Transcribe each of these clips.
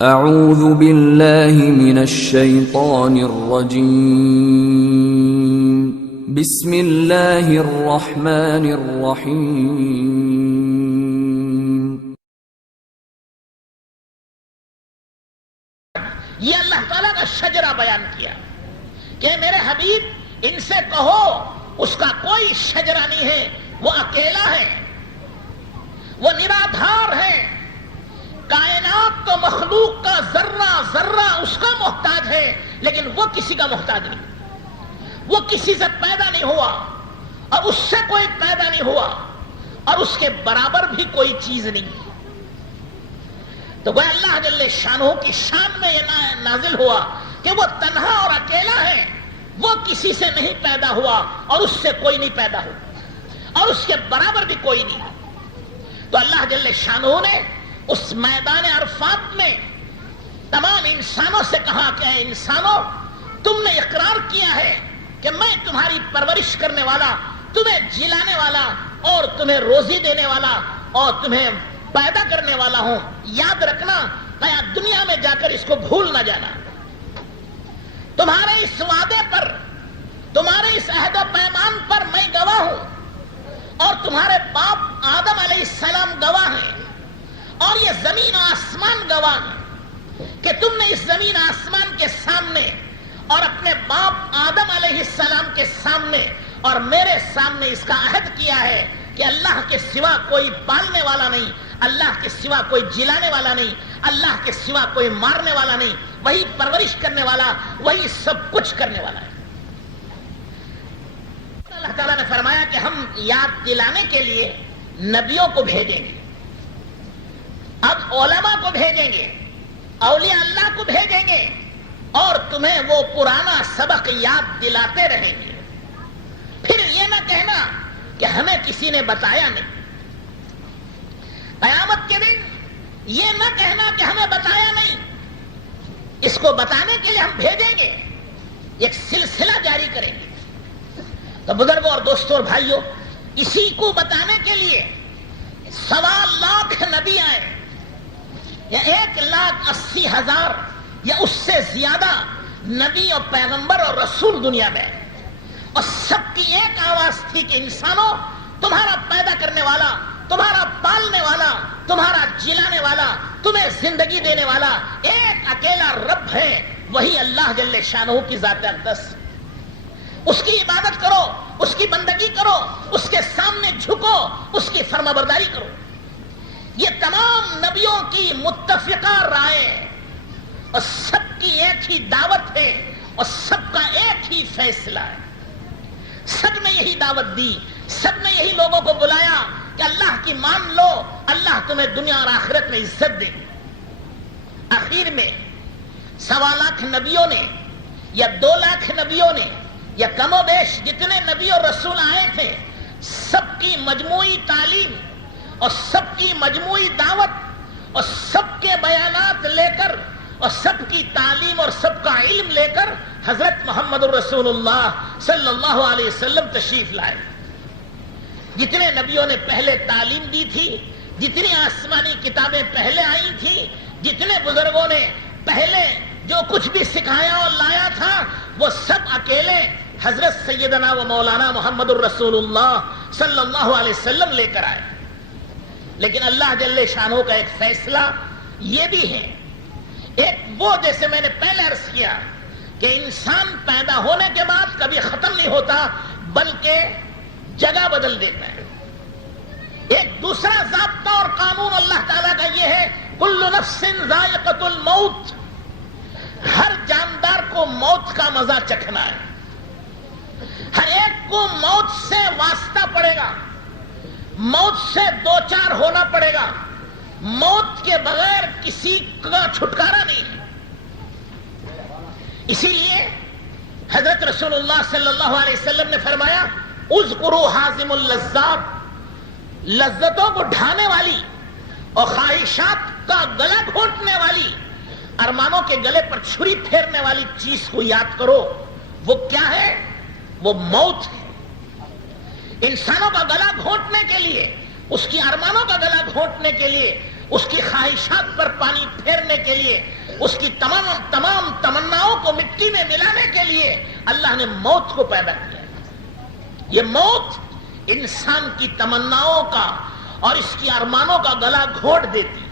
اعوذ باللہ من الشیطان الرجیم بسم اللہ الرحمن الرحیم۔ یہ اللہ تعالیٰ کا شجرہ بیان کیا کہ میرے حبیب ان سے کہو اس کا کوئی شجرہ نہیں ہے، وہ اکیلا ہے، وہ نرادھار ہے، کائنات تو مخلوق کا ذرہ ذرہ اس کا محتاج ہے، لیکن وہ کسی کا محتاج نہیں، وہ کسی سے پیدا نہیں ہوا اور اس سے کوئی پیدا نہیں ہوا اور اس کے برابر بھی کوئی چیز نہیں۔ تو وہ اللہ جل شانہ کی شان میں یہ نازل ہوا کہ وہ تنہا اور اکیلا ہے، وہ کسی سے نہیں پیدا ہوا اور اس سے کوئی نہیں پیدا ہوا اور اس کے برابر بھی کوئی نہیں۔ تو اللہ جل شانہ نے اس میدان عرفات میں تمام انسانوں سے کہا کہ اے انسانوں، تم نے اقرار کیا ہے کہ میں تمہاری پرورش کرنے والا، تمہیں جلانے والا اور تمہیں روزی دینے والا اور تمہیں پیدا کرنے والا ہوں۔ یاد رکھنا، قیامت دنیا میں جا کر اس کو بھول نہ جانا۔ تمہارے اس وعدے پر، تمہارے اس عہد و پیمان پر میں گواہ ہوں اور تمہارے باپ آدم علیہ السلام گواہ ہیں اور یہ زمین و آسمان گواہ ہیں کہ تم نے اس زمین آسمان کے سامنے اور اپنے باپ آدم علیہ السلام کے سامنے اور میرے سامنے اس کا عہد کیا ہے کہ اللہ کے سوا کوئی پالنے والا نہیں، اللہ کے سوا کوئی جلانے والا نہیں، اللہ کے سوا کوئی مارنے والا نہیں، وہی پرورش کرنے والا، وہی سب کچھ کرنے والا ہے۔ اللہ تعالیٰ نے فرمایا کہ ہم یاد دلانے کے لیے نبیوں کو بھیجیں گے، اب علماء کو بھیجیں گے، اولیاء اللہ کو بھیجیں گے اور تمہیں وہ پرانا سبق یاد دلاتے رہیں گے۔ پھر یہ نہ کہنا کہ ہمیں کسی نے بتایا نہیں۔ قیامت کے دن یہ نہ کہنا کہ ہمیں بتایا نہیں، اس کو بتانے کے لیے ہم بھیجیں گے، ایک سلسلہ جاری کریں گے۔ تو بزرگوں اور دوستوں اور بھائیوں، اسی کو بتانے کے لیے 1.25 لاکھ نبی آئے یا 1,80,000 یا اس سے زیادہ نبی اور پیغمبر اور رسول دنیا میں، اور سب کی ایک آواز تھی کہ انسانوں، تمہارا پیدا کرنے والا، تمہارا پالنے والا، تمہارا جلانے والا، تمہیں زندگی دینے والا ایک اکیلا رب ہے، وہی اللہ جل شانہ کی ذات اقدس۔ اس کی عبادت کرو، اس کی بندگی کرو، اس کے سامنے جھکو، اس کی فرمانبرداری کرو۔ یہ تمام نبیوں کی متفقہ رائے اور سب کی ایک ہی دعوت ہے اور سب کا ایک ہی فیصلہ ہے۔ سب نے یہی دعوت دی، سب نے یہی لوگوں کو بلایا کہ اللہ کی مان لو، اللہ تمہیں دنیا اور آخرت میں عزت دے۔ آخر میں 1.25 لاکھ نبیوں نے یا 2 لاکھ نبیوں نے یا کم و بیش جتنے نبی اور رسول آئے تھے، سب کی مجموعی تعلیم اور سب کی مجموعی دعوت اور سب کے بیانات لے کر اور سب کی تعلیم اور سب کا علم لے کر حضرت محمد رسول اللہ صلی اللہ علیہ وسلم تشریف لائے۔ جتنے نبیوں نے پہلے تعلیم دی تھی، جتنی آسمانی کتابیں پہلے آئی تھی، جتنے بزرگوں نے پہلے جو کچھ بھی سکھایا اور لایا تھا، وہ سب اکیلے حضرت سیدنا و مولانا محمد الرسول اللہ صلی اللہ علیہ وسلم لے کر آئے۔ لیکن اللہ جل شانہ کا ایک فیصلہ یہ بھی ہے، ایک وہ جیسے میں نے پہلے عرض کیا کہ انسان پیدا ہونے کے بعد کبھی ختم نہیں ہوتا بلکہ جگہ بدل دیتا ہے۔ ایک دوسرا ضابطہ اور قانون اللہ تعالیٰ کا یہ ہے، کل نفس ذائقۃ الموت، ہر جاندار کو موت کا مزہ چکھنا ہے، ہر ایک کو موت سے واسطہ پڑے گا، موت سے دوچار ہونا پڑے گا، موت کے بغیر کسی کا چھٹکارا نہیں ہے۔ اسی لیے حضرت رسول اللہ صلی اللہ علیہ وسلم نے فرمایا، اذکروا حازم اللذات، لذتوں کو ڈھانے والی اور خواہشات کا گلا گھونٹنے والی، ارمانوں کے گلے پر چھری پھیرنے والی چیز کو یاد کرو۔ وہ کیا ہے؟ وہ موت ہے۔ انسانوں کا گلا گھونٹنے کے لیے، اس کی ارمانوں کا گلا گھونٹنے کے لیے اس کی خواہشات پر پانی پھیرنے کے لیے، اس کی تمام تمناؤں کو مٹی میں ملانے کے لیے اللہ نے موت کو پیدا کیا۔ یہ موت انسان کی تمناؤں کا اور اس کی ارمانوں کا گلا گھونٹ دیتی۔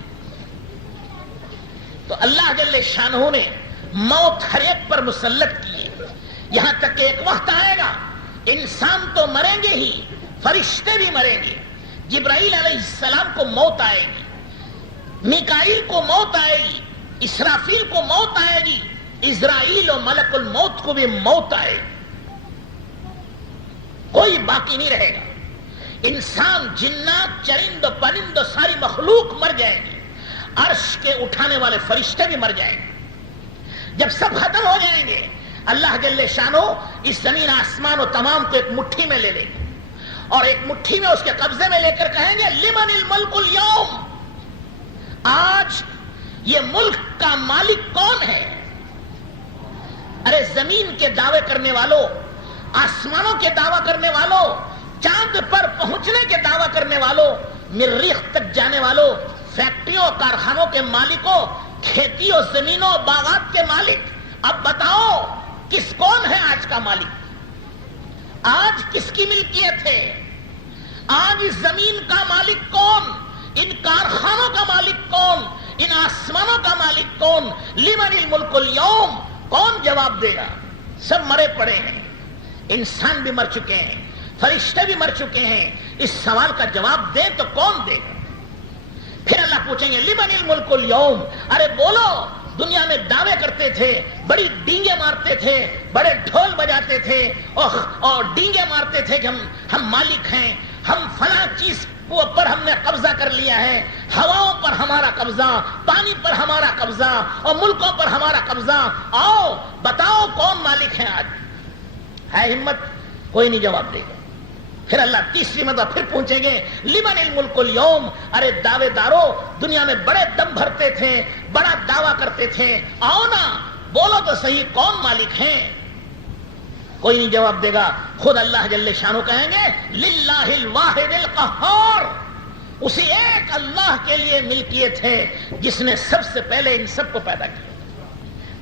تو اللہ جل شانہ نے موت ہر ایک پر مسلط کی ہے، یہاں تک کہ ایک وقت آئے گا انسان تو مریں گے ہی، فرشتے بھی مریں گے۔ جبرائیل علیہ السلام کو موت آئے گی، میکائیل کو موت آئے گی، اسرافیل کو موت آئے گی، اسرائیل و ملک الموت کو بھی موت آئے گی، کوئی باقی نہیں رہے گا۔ انسان، جنات، چرند و پرند و ساری مخلوق مر جائے گی، عرش کے اٹھانے والے فرشتے بھی مر جائیں گے۔ جب سب ختم ہو جائیں گے اللہ جل شانہ اس زمین آسمان و تمام کو ایک مٹھی میں لے لیں گے اور ایک مٹھی میں اس کے قبضے میں لے کر کہیں گے لمن الملک اليوم، آج یہ ملک کا مالک کون ہے؟ ارے زمین کے دعوے کرنے والوں، آسمانوں کے دعویٰ کرنے والوں، چاند پر پہنچنے کے دعویٰ کرنے والوں، مریخ تک جانے والوں، فیکٹریوں کارخانوں کے مالکوں، کھیتی اور زمینوں باغات کے مالک، اب بتاؤ کون ہے آج کا مالک؟ آج کس کی ملکیت ہے؟ آج اس زمین کا مالک کون؟ ان کارخانوں کا مالک کون؟ ان آسمانوں کا مالک کون؟ لمن الملک اليوم، کون جواب دے گا؟ سب مرے پڑے ہیں، انسان بھی مر چکے ہیں، فرشتے بھی مر چکے ہیں، اس سوال کا جواب دیں تو کون دے گا؟ پھر اللہ پوچھیں گے لمن الملک اليوم، ارے بولو، دنیا میں دعوے کرتے تھے، بڑی ڈینگے مارتے تھے، بڑے ڈھول بجاتے تھے اور ڈینگے مارتے تھے کہ ہم مالک ہیں، ہم فلاں چیز پر ہم نے قبضہ کر لیا ہے، ہواؤں پر ہمارا قبضہ، پانی پر ہمارا قبضہ اور ملکوں پر ہمارا قبضہ، آؤ بتاؤ کون مالک ہے؟ آج ہے ہمت؟ کوئی نہیں جواب دے گا۔ پھر اللہ تیسری مرتبہ پھر پوچھیں گے لمن الملک اليوم، ارے دعوے دارو، دنیا میں بڑے دم بھرتے تھے، بڑا دعویٰ کرتے تھے، آؤ نا بولو تو صحیح کون مالک ہیں؟ کوئی نہیں جواب دے گا۔ خود اللہ جل شانہ کہیں گے للہ الواحد القہار، اسی ایک اللہ کے لیے ملکیت ہے جس نے سب سے پہلے ان سب کو پیدا کیا۔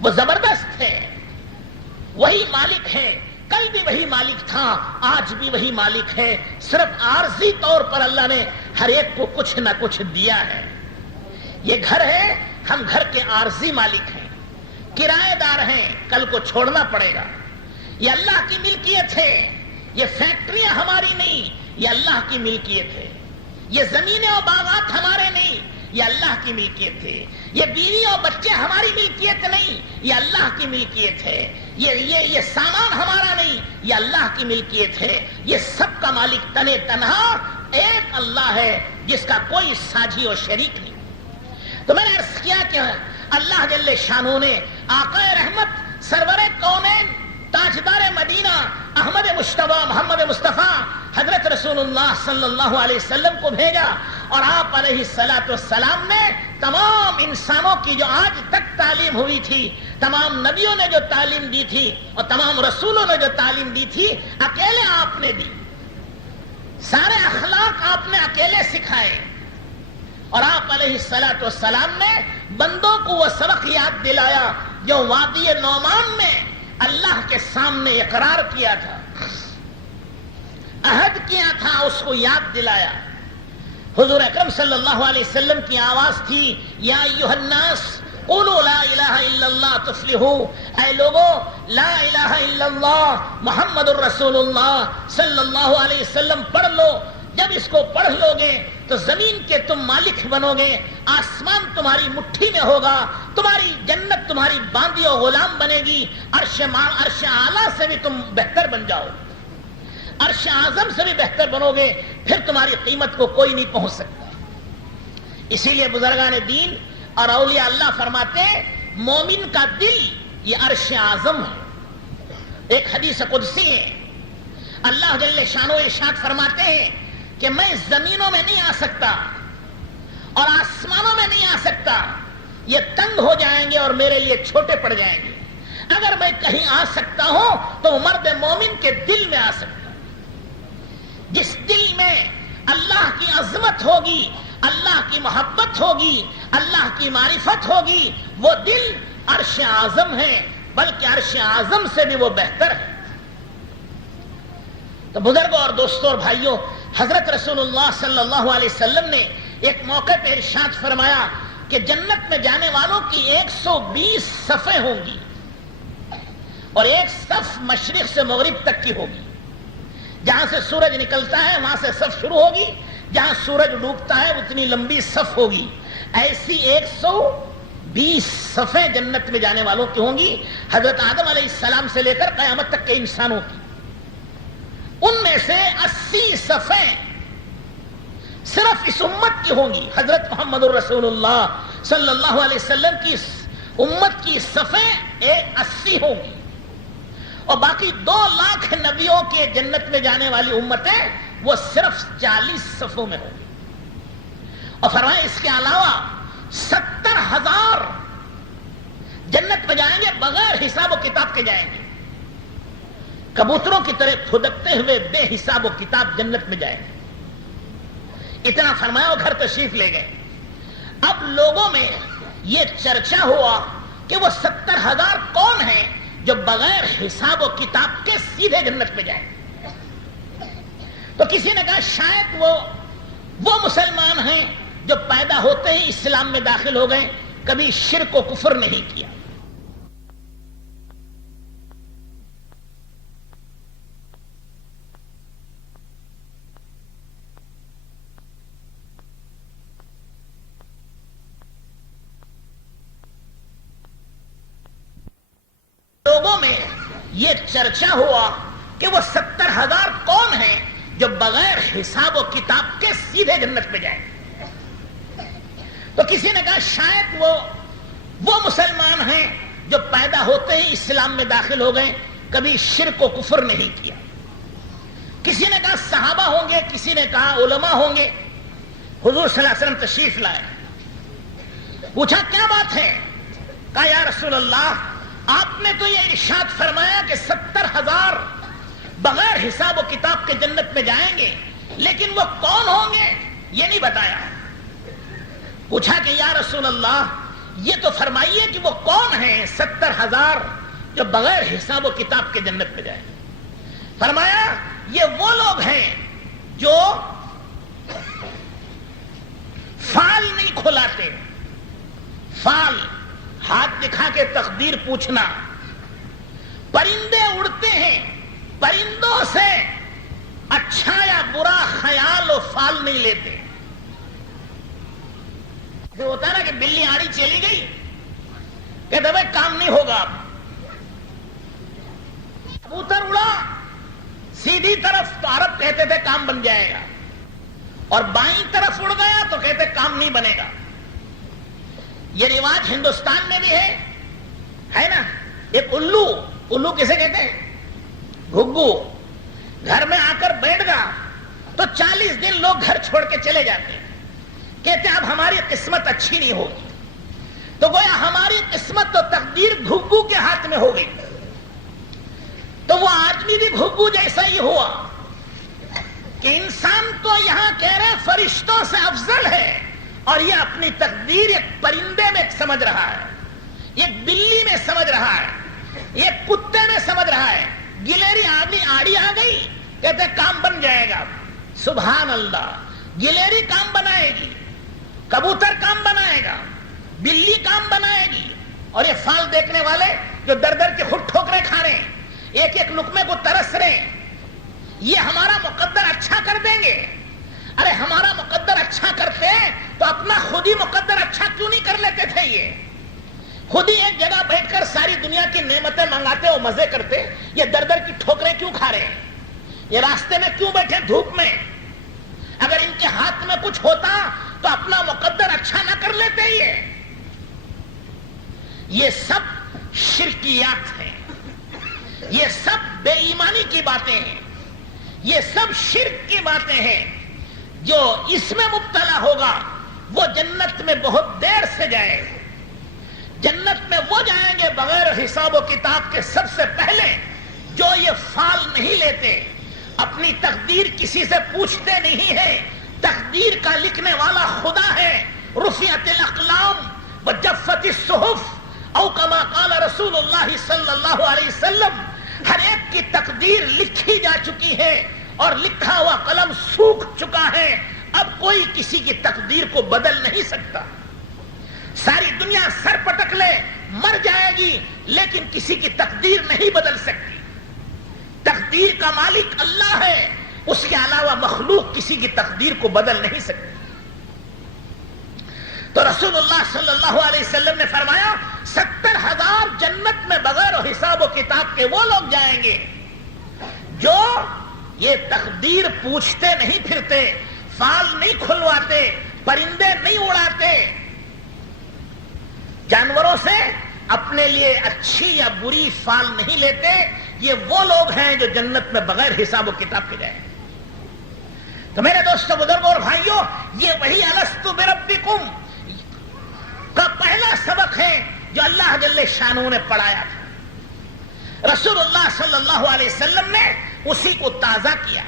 وہ زبردست ہے، وہی مالک ہے، کل بھی وہی مالک تھا، آج بھی وہی مالک ہے، صرف عارضی طور پر اللہ نے ہر ایک کو کچھ نہ کچھ دیا ہے۔ یہ گھر ہے، ہم گھر کے عارضی مالک ہیں، کرایہ دار ہیں، کل کو چھوڑنا پڑے گا۔ یہ اللہ کی ملکیت ہے، یہ فیکٹریاں ہماری نہیں، یہ اللہ کی ملکیت ہے۔ یہ زمینیں اور باغات ہمارے نہیں، یہ اللہ کی ملکیت ہے۔ یہ بیوی اور بچے ہماری ملکیت نہیں، یہ اللہ کی ملکیت ہے۔ یہ سامان ہمارا نہیں، یہ اللہ کی ملکیت ہے۔ یہ سب کا مالک تنے تنہا ایک اللہ ہے جس کا کوئی ساجی اور شریک نہیں۔ تو میں نے عرض کیا کہ اللہ جل شانہ نے آقا رحمت، سرور کونین، تاجدار مدینہ، احمد مجتبی محمد مصطفیٰ حضرت رسول اللہ صلی اللہ علیہ وسلم کو بھیجا، اور آپ علیہ الصلوۃ والسلام نے تمام انسانوں کی جو آج تک تعلیم ہوئی تھی، تمام نبیوں نے جو تعلیم دی تھی اور تمام رسولوں نے جو تعلیم دی تھی، اکیلے آپ نے دی۔ سارے اخلاق آپ نے اکیلے سکھائے، اور آپ علیہ الصلوۃ والسلام نے بندوں کو وہ سبق یاد دلایا جو وادی نعمان میں اللہ کے سامنے اقرار کیا تھا، عہد کیا تھا، اس کو یاد دلایا۔ حضور اکرم صلی اللہ علیہ وسلم کی آواز تھی یا ایھا الناس قولوا لا الہ الا اللہ تفلحوا، اے لوگو لا الہ الا اللہ محمد الرسول اللہ صلی اللہ علیہ وسلم پڑھ لو۔ جب اس کو پڑھ لو گے تو زمین کے تم مالک بنو گے، آسمان تمہاری مٹھی میں ہوگا، تمہاری جنت تمہاری باندی اور غلام بنے گی، عرش اعلیٰ سے بھی تم بہتر بن جاؤ، عرش اعظم سے بھی بہتر بنو گے، پھر تمہاری قیمت کو کوئی نہیں پہنچ سکتا۔ اسی لیے بزرگان دین اور اولیاء اللہ فرماتے ہیں مومن کا دل یہ عرش اعظم ہے۔ ایک حدیث قدسی ہے، اللہ جل شانہ ارشاد فرماتے ہیں کہ میں زمینوں میں نہیں آ سکتا اور آسمانوں میں نہیں آ سکتا، یہ تنگ ہو جائیں گے اور میرے لیے چھوٹے پڑ جائیں گے۔ اگر میں کہیں آ سکتا ہوں تو مرد مومن کے دل میں آ سکتا ہوں، جس دل میں اللہ کی عظمت ہوگی، اللہ کی محبت ہوگی، اللہ کی معرفت ہوگی، وہ دل عرش اعظم ہے، بلکہ عرش اعظم سے بھی وہ بہتر ہے۔ تو بزرگوں اور دوستوں اور بھائیوں، حضرت رسول اللہ صلی اللہ علیہ وسلم نے ایک موقع پہ ارشاد فرمایا کہ جنت میں جانے والوں کی 120 صفیں ہوں گی، اور ایک صف مشرق سے مغرب تک کی ہوگی۔ جہاں سے سورج نکلتا ہے وہاں سے صف شروع ہوگی، جہاں سورج ڈوبتا ہے اتنی لمبی صف ہوگی۔ ایسی 120 صفیں جنت میں جانے والوں کی ہوں گی، حضرت آدم علیہ السلام سے لے کر قیامت تک کے انسانوں کی۔ ان میں سے 80 صفیں صرف اس امت کی ہوں گی، حضرت محمد الرسول اللہ صلی اللہ علیہ وسلم کی امت کی صفیں 80 ہوں گی، اور باقی 2 لاکھ نبیوں کے جنت میں جانے والی امتیں وہ صرف 40 صفوں میں ہوں گی۔ اور فرمائے اس کے علاوہ 70,000 جنت میں جائیں گے، بغیر حساب و کتاب کے جائیں گے، کبوتروں کی طرح پھدکتے ہوئے بے حساب و کتاب جنت میں جائیں گے۔ اتنا فرمایا اور گھر تشریف لے گئے۔ اب لوگوں میں یہ چرچا ہوا کہ وہ 70,000 کون ہیں جو بغیر حساب و کتاب کے سیدھے جنت میں جائیں۔ تو کسی نے کہا شاید وہ مسلمان ہیں جو پیدا ہوتے ہی اسلام میں داخل ہو گئے، کبھی شرک و کفر نہیں کیا۔ لوگوں میں یہ چرچا ہوا کہ وہ 70,000 کون ہیں جو بغیر حساب و کتاب کے سیدھے جنت میں جائیں۔ تو کسی نے کہا شاید وہ مسلمان ہیں جو پیدا ہوتے ہی اسلام میں داخل ہو گئے، کبھی شرک و کفر نہیں کیا۔ کسی نے کہا صحابہ ہوں گے، کسی نے کہا علماء ہوں گے۔ حضور صلی اللہ علیہ وسلم تشریف لائے، پوچھا کیا بات ہے؟ کہا یا رسول اللہ، آپ نے تو یہ ارشاد فرمایا کہ 70,000 بغیر حساب و کتاب کے جنت میں جائیں گے، لیکن وہ کون ہوں گے یہ نہیں بتایا۔ پوچھا کہ یا رسول اللہ، یہ تو فرمائیے کہ وہ کون ہیں 70,000 جو بغیر حساب و کتاب کے جنت میں جائیں۔ فرمایا یہ وہ لوگ ہیں جو فال نہیں کھلاتے۔ فال ہاتھ دکھا کے تقدیر پوچھنا۔ پرندے اڑتے ہیں، پرندوں سے اچھا یا برا خیال و فال نہیں لیتے۔ جو ہوتا ہے نا کہ بلی آڑی چلی گئی، کہتے بھائی کام نہیں ہوگا اب۔ کبوتر اڑا سیدھی طرف تو عرب کہتے تھے کام بن جائے گا، اور بائیں طرف اڑ گیا تو کہتے کام نہیں بنے گا۔ یہ رواج ہندوستان میں بھی ہے نا۔ ایک الو کسے کہتے ہیں؟ گھگو گھر میں آ کر بیٹھ گا تو 40 دن لوگ گھر چھوڑ کے چلے جاتے ہیں، کہتے ہیں اب ہماری قسمت اچھی نہیں ہوگی۔ تو گویا ہماری قسمت تو تقدیر گھگو کے ہاتھ میں ہو گئی۔ تو وہ آدمی بھی گھگو جیسا ہی ہوا کہ انسان تو یہاں کہہ رہے فرشتوں سے افضل ہے، اور یہ اپنی تقدیر ایک پرندے میں سمجھ رہا ہے، ایک بلی میں سمجھ رہا ہے، ایک کتے میں سمجھ رہا ہے۔ گلیری آڑی آ گئی، کہتے کام بن جائے گا۔ سبحان اللہ، گلیری کام بنائے گی، کبوتر کام بنائے گا، بلی کام بنائے گی، اور یہ فال دیکھنے والے جو در در کے خود ٹھوکرے کھا رہے ہیں، ایک ایک لقمے کو ترس رہے ہیں، یہ ہمارا مقدر اچھا کر دیں گے۔ ارے ہمارا مقدر اچھا کرتے تو اپنا خود ہی مقدر اچھا کیوں نہیں کر لیتے تھے؟ یہ خود ہی ایک جگہ بیٹھ کر ساری دنیا کی نعمتیں منگاتے اور مزے کرتے، یہ در در کی ٹھوکریں کیوں کھا رہے ہیں؟ یہ راستے میں کیوں بیٹھے دھوپ میں؟ اگر ان کے ہاتھ میں کچھ ہوتا تو اپنا مقدر اچھا نہ کر لیتے؟ یہ سب شرکیات ہیں، یہ سب بے ایمانی کی باتیں ہیں، یہ سب شرک کی باتیں ہیں۔ جو اس میں مبتلا ہوگا وہ جنت میں بہت دیر سے جائے گا۔ جنت میں وہ جائیں گے بغیر حساب و کتاب کے سب سے پہلے جو یہ فال نہیں لیتے، اپنی تقدیر کسی سے پوچھتے نہیں ہیں، تقدیر کا لکھنے والا خدا ہے. رفعت الاقلام وجفت الصحف او کما قال رسول اللہ صلی اللہ علیہ وسلم. ہر ایک کی تقدیر لکھی جا چکی ہے اور لکھا ہوا قلم سوکھ چکا ہے. اب کوئی کسی کی تقدیر کو بدل نہیں سکتا. ساری دنیا سر پٹک لے مر جائے گی لیکن کسی کی تقدیر نہیں بدل سکتی. تقدیر کا مالک اللہ ہے, اس کے علاوہ مخلوق کسی کی تقدیر کو بدل نہیں سکتی. تو رسول اللہ صلی اللہ علیہ وسلم نے فرمایا 70,000 جنت میں بغیر حساب و کتاب کے وہ لوگ جائیں گے جو یہ تقدیر پوچھتے نہیں پھرتے, فال نہیں کھلواتے, پرندے نہیں اڑاتے, جانوروں سے اپنے لیے اچھی یا بری فال نہیں لیتے. یہ وہ لوگ ہیں جو جنت میں بغیر حساب و کتاب کے جائیں. تو میرے دوستوں, بزرگوں اور بھائیوں, یہ وہی الستو بربکم کا پہلا سبق ہے جو اللہ جل شانہ نے پڑھایا تھا. رسول اللہ صلی اللہ علیہ وسلم نے اسی کو تازہ کیا,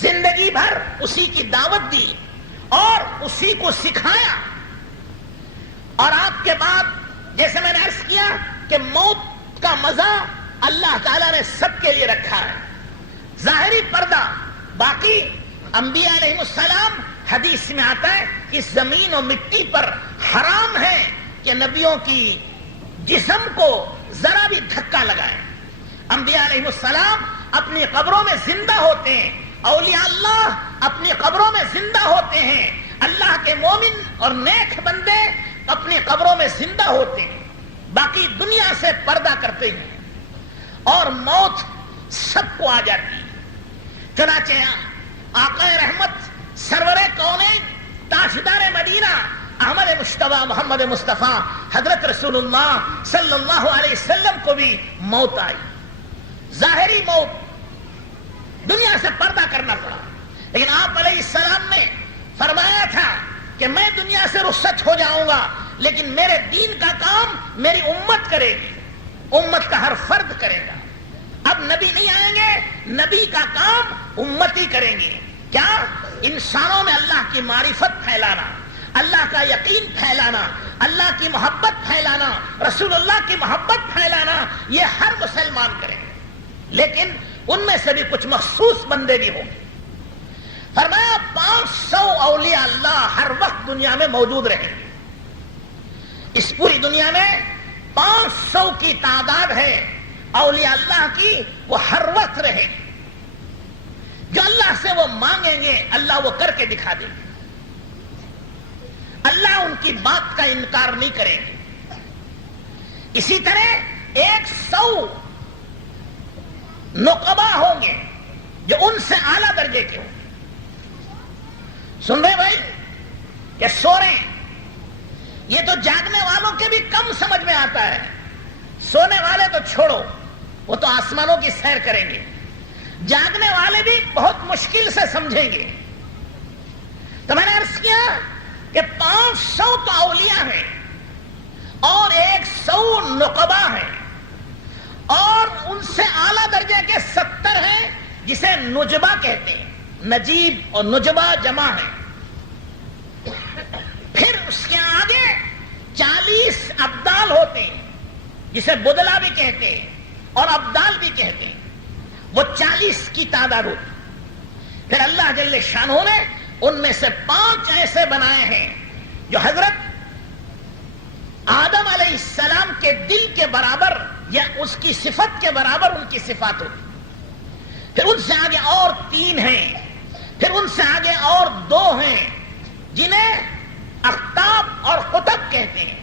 زندگی بھر اسی کی دعوت دی اور اسی کو سکھایا. اور آپ کے بعد جیسے میں نے عرض کیا کہ موت کا مزہ اللہ تعالیٰ نے سب کے لیے رکھا ہے. ظاہری پردہ, باقی انبیاء علیہ السلام, حدیث میں آتا ہے اس زمین و مٹی پر حرام ہے کہ نبیوں کی جسم کو ذرا بھی دھکا لگائے. انبیاء علیہ السلام اپنی قبروں میں زندہ ہوتے ہیں, اولیاء اللہ اپنی قبروں میں زندہ ہوتے ہیں, اللہ کے مومن اور نیک بندے اپنی قبروں میں زندہ ہوتے ہیں, باقی دنیا سے پردہ کرتے ہیں اور موت سب کو آ جاتی ہے. چنانچہ آقا رحمت سرور کونین تاجدار مدینہ احمد مجتبی محمد مصطفیٰ حضرت رسول اللہ صلی اللہ علیہ وسلم کو بھی موت آئی, ظاہری موت, دنیا سے پردہ کرنا پڑا. لیکن آپ علیہ السلام نے فرمایا تھا کہ میں دنیا سے رخصت ہو جاؤں گا لیکن میرے دین کا کام میری امت کرے گی, امت کا ہر فرد کرے گا. اب نبی نہیں آئیں گے, نبی کا کام امتی کریں گے. کیا؟ انسانوں میں اللہ کی معرفت پھیلانا, اللہ کا یقین پھیلانا, اللہ کی محبت پھیلانا, رسول اللہ کی محبت پھیلانا, یہ ہر مسلمان کرے گا. لیکن ان میں سے بھی کچھ مخصوص بندے بھی ہوں گے. فرمایا 500 اولیاء اللہ ہر وقت دنیا میں موجود رہیں گے. اس پوری دنیا میں 500 کی تعداد ہے اولیاء اللہ کی, وہ ہر وقت رہے گی. جو اللہ سے وہ مانگیں گے اللہ وہ کر کے دکھا دیں گے. اللہ ان کی بات کا انکار نہیں کریں گے. اسی طرح 100 نقبہ ہوں گے جو ان سے اعلیٰ درجے کے ہوں گے. سن رہے بھائی کہ سو رہے ہیں؟ یہ تو جاگنے والوں کے بھی کم سمجھ میں آتا ہے. سونے والے تو چھوڑو, وہ تو آسمانوں کی سیر کریں گے. جاگنے والے بھی بہت مشکل سے سمجھیں گے. تو میں نے عرض کیا کہ 500 تو اولیاء ہیں اور 100 نقبہ ہیں اور ان سے اعلیٰ درجے کے 70 ہیں جسے نجبہ کہتے ہیں. نجیب اور نجبہ جمع ہے. پھر اس کے آگے 40 ابدال ہوتے ہیں جسے بدلا بھی کہتے ہیں اور ابدال بھی کہتے ہیں. وہ 40 کی تعداد ہوتی. پھر اللہ جل شانہ نے ان میں سے 5 ایسے بنائے ہیں جو حضرت آدم علیہ السلام کے دل کے برابر یا اس کی صفت کے برابر ان کی صفات ہوتی. پھر ان سے آگے اور 3 ہیں, پھر ان سے آگے اور 2 ہیں جنہیں اقطاب اور قطب کہتے ہیں,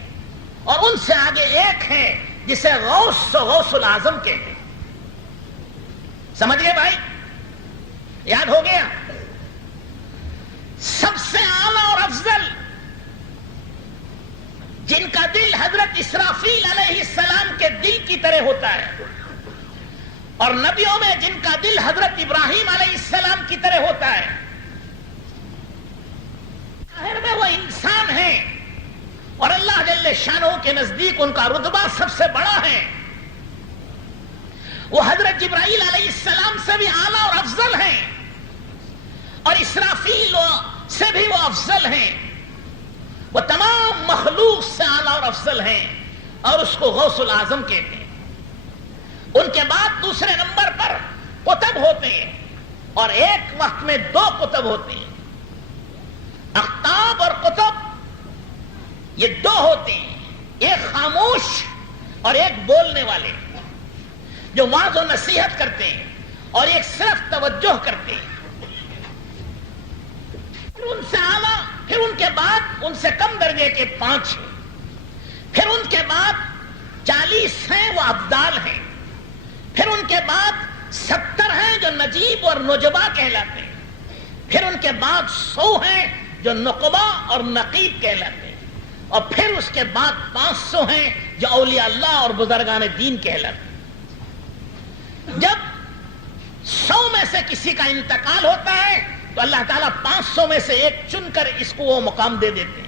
اور ان سے آگے 1 ہے جسے غوث و غوث العظم کہتے ہیں. سمجھ گئے بھائی؟ یاد ہو گیا؟ سب سے اعلیٰ اور افضل جن کا دل حضرت اسرافیل علیہ السلام کے دل کی طرح ہوتا ہے, اور نبیوں میں جن کا دل حضرت ابراہیم علیہ السلام کی طرح ہوتا ہے. ظاہر میں وہ انسان ہیں اور اللہ جل شانہ کے نزدیک ان کا رتبہ سب سے بڑا ہے. وہ حضرت جبرائیل علیہ السلام سے بھی اعلیٰ اور افضل ہیں, اور اسرافیل و سے بھی وہ افضل ہیں، وہ تمام مخلوق سے اعلیٰ اور افضل ہیں، اور اس کو غوث الاعظم کہتے ہیں۔ ان کے بعد دوسرے نمبر پر قطب ہوتے ہیں، اور ایک وقت میں دو قطب ہوتے ہیں۔ اقطاب اور قطب یہ دو ہوتے ہیں، ایک خاموش اور ایک بولنے والے، جو واعظ و نصیحت کرتے ہیں، اور ایک صرف توجہ کرتے ہیں۔ پھر ان سے اعلیٰ، پھر ان کے بعد ان سے کم درجے کے 5 ہیں، پھر ان کے بعد 40 ہیں وہ ابدال ہیں، پھر ان کے بعد 70 ہیں جو نجیب اور نجبا کہلاتے ہیں، پھر ان کے بعد 100 ہیں جو نقبا اور نقیب کہلاتے ہیں، اور پھر اس کے بعد 500 ہیں جو اولیاء اللہ اور بزرگان دین کہلاتے ہیں۔ جب 100 میں سے کسی کا انتقال ہوتا ہے تو اللہ تعالیٰ 500 میں سے ایک چن کر اس کو وہ مقام دے دیتے ہیں۔